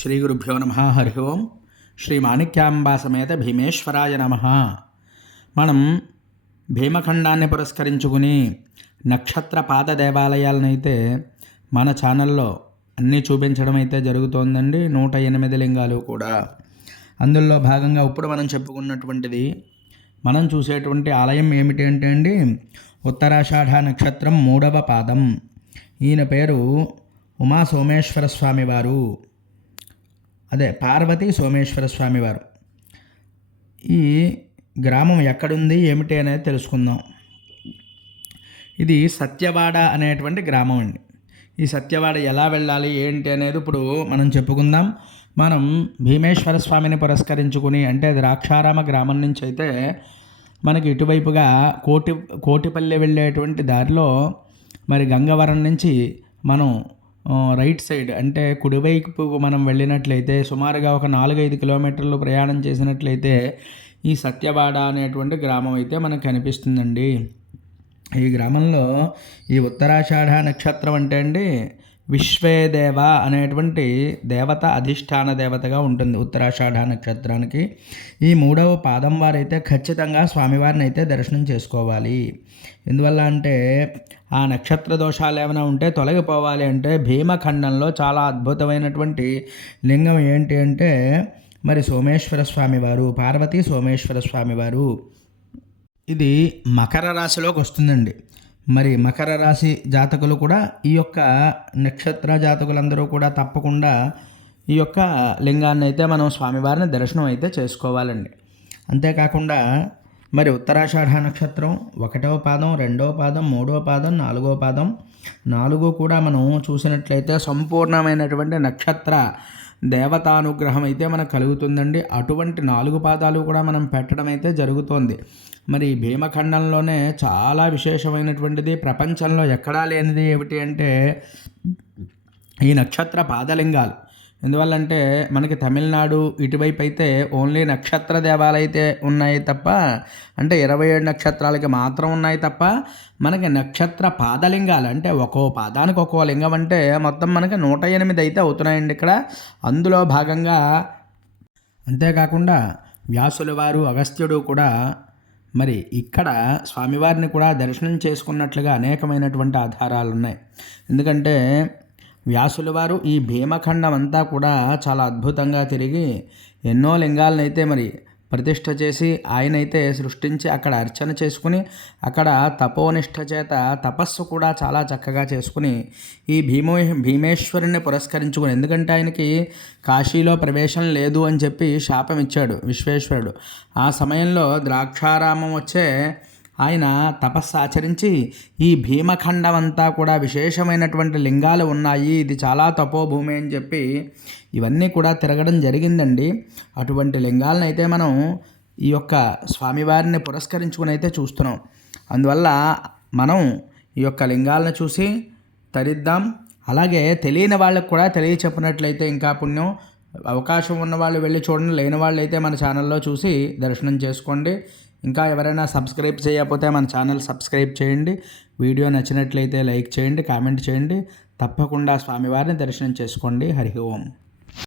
శ్రీ గురుభ్యో నమ. హరి ఓం. శ్రీ మాణిక్యాంబా సమేత భీమేశ్వరాయ నమ. మనం భీమఖండాన్ని పురస్కరించుకుని నక్షత్ర పాద దేవాలయాలనైతే మన ఛానల్లో అన్నీ చూపించడం అయితే జరుగుతోందండి. 108 లింగాలు కూడా. అందులో భాగంగా ఇప్పుడు మనం చెప్పుకున్నటువంటిది, మనం చూసేటువంటి ఆలయం ఏమిటి అంటే అండి, ఉత్తరాషాఢ నక్షత్రం 3వ పాదం. ఈయన పేరు ఉమా సోమేశ్వర స్వామివారు, అదే పార్వతీ సోమేశ్వర స్వామివారు. ఈ గ్రామం ఎక్కడుంది ఏమిటి అనేది తెలుసుకుందాం. ఇది సత్యవాడ అనేటువంటి గ్రామం అండి. ఈ సత్యవాడ ఎలా వెళ్ళాలి ఏంటి అనేది ఇప్పుడు మనం చెప్పుకుందాం. మనం భీమేశ్వర స్వామిని పురస్కరించుకుని, అంటే ద్రాక్షారామ గ్రామం నుంచి అయితే మనకి ఇటువైపుగా కోటిపల్లి వెళ్ళేటువంటి దారిలో మరి గంగవరం నుంచి మనం రైట్ సైడ్, అంటే కుడివైపు మనం వెళ్ళినట్లయితే సుమారుగా ఒక 4-5 కిలోమీటర్లు ప్రయాణం చేసినట్లయితే ఈ సత్యవాడ అనేటువంటి గ్రామం అయితే మనకు కనిపిస్తుందండి. ఈ గ్రామంలో ఈ ఉత్తరాషాఢ నక్షత్రం అంటే అండి, విశ్వేదేవ అనేటువంటి దేవత అధిష్టాన దేవతగా ఉంటుంది ఉత్తరాషాఢ నక్షత్రానికి. ఈ 3వ పాదం వారైతే ఖచ్చితంగా స్వామివారిని అయితే దర్శనం చేసుకోవాలి. ఎందువల్ల అంటే ఆ నక్షత్ర దోషాలు ఏమైనా ఉంటే తొలగిపోవాలి అంటే భీమఖండంలో చాలా అద్భుతమైనటువంటి లింగం ఏంటి అంటే మరి సోమేశ్వర స్వామివారు, పార్వతీ సోమేశ్వర స్వామివారు. ఇది మకర రాశిలోకి వస్తుందండి. మరి మకర రాశి జాతకులు కూడా, ఈ యొక్క నక్షత్ర జాతకులందరూ కూడా తప్పకుండా ఈ యొక్క లింగాన్ని అయితే మనం స్వామివారిని దర్శనం అయితే చేసుకోవాలండి. అంతేకాకుండా మరి ఉత్తరాషాఢ నక్షత్రం 1వ పాదం, 2వ పాదం, 3వ పాదం, 4వ పాదం, 4 కూడా మనం చూసినట్లయితే సంపూర్ణమైనటువంటి నక్షత్ర దేవతానుగ్రహం అయితే మనకు కలుగుతుందండి. అటువంటి 4 పాదాలు కూడా మనం పెట్టడం అయితే జరుగుతోంది. మరి భీమఖండంలోనే చాలా విశేషమైనటువంటిది, ప్రపంచంలో ఎక్కడా లేనిది ఏమిటి అంటే ఈ నక్షత్ర పాదలింగాలు. ఎందువల్లంటే మనకి తమిళనాడు ఇటువైపు అయితే ఓన్లీ నక్షత్ర దేవాలైతే ఉన్నాయి తప్ప, అంటే 27 నక్షత్రాలకి మాత్రం ఉన్నాయి తప్ప, మనకి నక్షత్ర పాదలింగాలు అంటే ఒక్కో పాదానికి ఒక్కో లింగం అంటే మొత్తం మనకి 108 అయితే అవుతున్నాయండి ఇక్కడ. అందులో భాగంగా అంతేకాకుండా వ్యాసుల వారు, అగస్త్యుడు కూడా మరి ఇక్కడ స్వామివారిని కూడా దర్శనం చేసుకున్నట్లుగా అనేకమైనటువంటి ఆధారాలు ఉన్నాయి. ఎందుకంటే వ్యాసుల వారు ఈ భీమఖండం అంతా కూడా చాలా అద్భుతంగా తిరిగి ఎన్నో లింగాలను అయితే మరి ప్రతిష్ఠ చేసి ఆయనైతే సృష్టించి అక్కడ అర్చన చేసుకుని, అక్కడ తపోనిష్ఠ చేత తపస్సు కూడా చాలా చక్కగా చేసుకుని ఈ భీమేశ్వరుని పురస్కరించుకుని, ఎందుకంటే ఆయనకి కాశీలో ప్రవేశం లేదు అని చెప్పి శాపం ఇచ్చాడు విశ్వేశ్వరుడు. ఆ సమయంలో ద్రాక్షారామం వచ్చే ఆయన తపస్సు ఆచరించి ఈ భీమఖండం అంతా కూడా విశేషమైనటువంటి లింగాలు ఉన్నాయి, ఇది చాలా తపోభూమి అని చెప్పి ఇవన్నీ కూడా తిరగడం జరిగిందండి. అటువంటి లింగాలను అయితే మనం ఈ యొక్క స్వామివారిని పురస్కరించుకుని అయితే చూస్తున్నాం. అందువల్ల మనం ఈ యొక్క లింగాలను చూసి తరిద్దాం. అలాగే తెలియని వాళ్ళకు కూడా తెలియచెప్పినట్లయితే ఇంకా పుణ్యం. అవకాశం ఉన్న వాళ్ళు వెళ్ళి చూడండి, లేని వాళ్ళు అయితే మన ఛానల్లో చూసి దర్శనం చేసుకోండి. ఇంకా ఎవరైనా సబ్స్క్రైబ్ చేయకపోతే మన ఛానల్ సబ్స్క్రైబ్ చేయండి. వీడియో నచ్చినట్లయితే లైక్ చేయండి, కామెంట్ చేయండి. తప్పకుండా స్వామివారిని దర్శనం చేసుకోండి. హరి ఓం.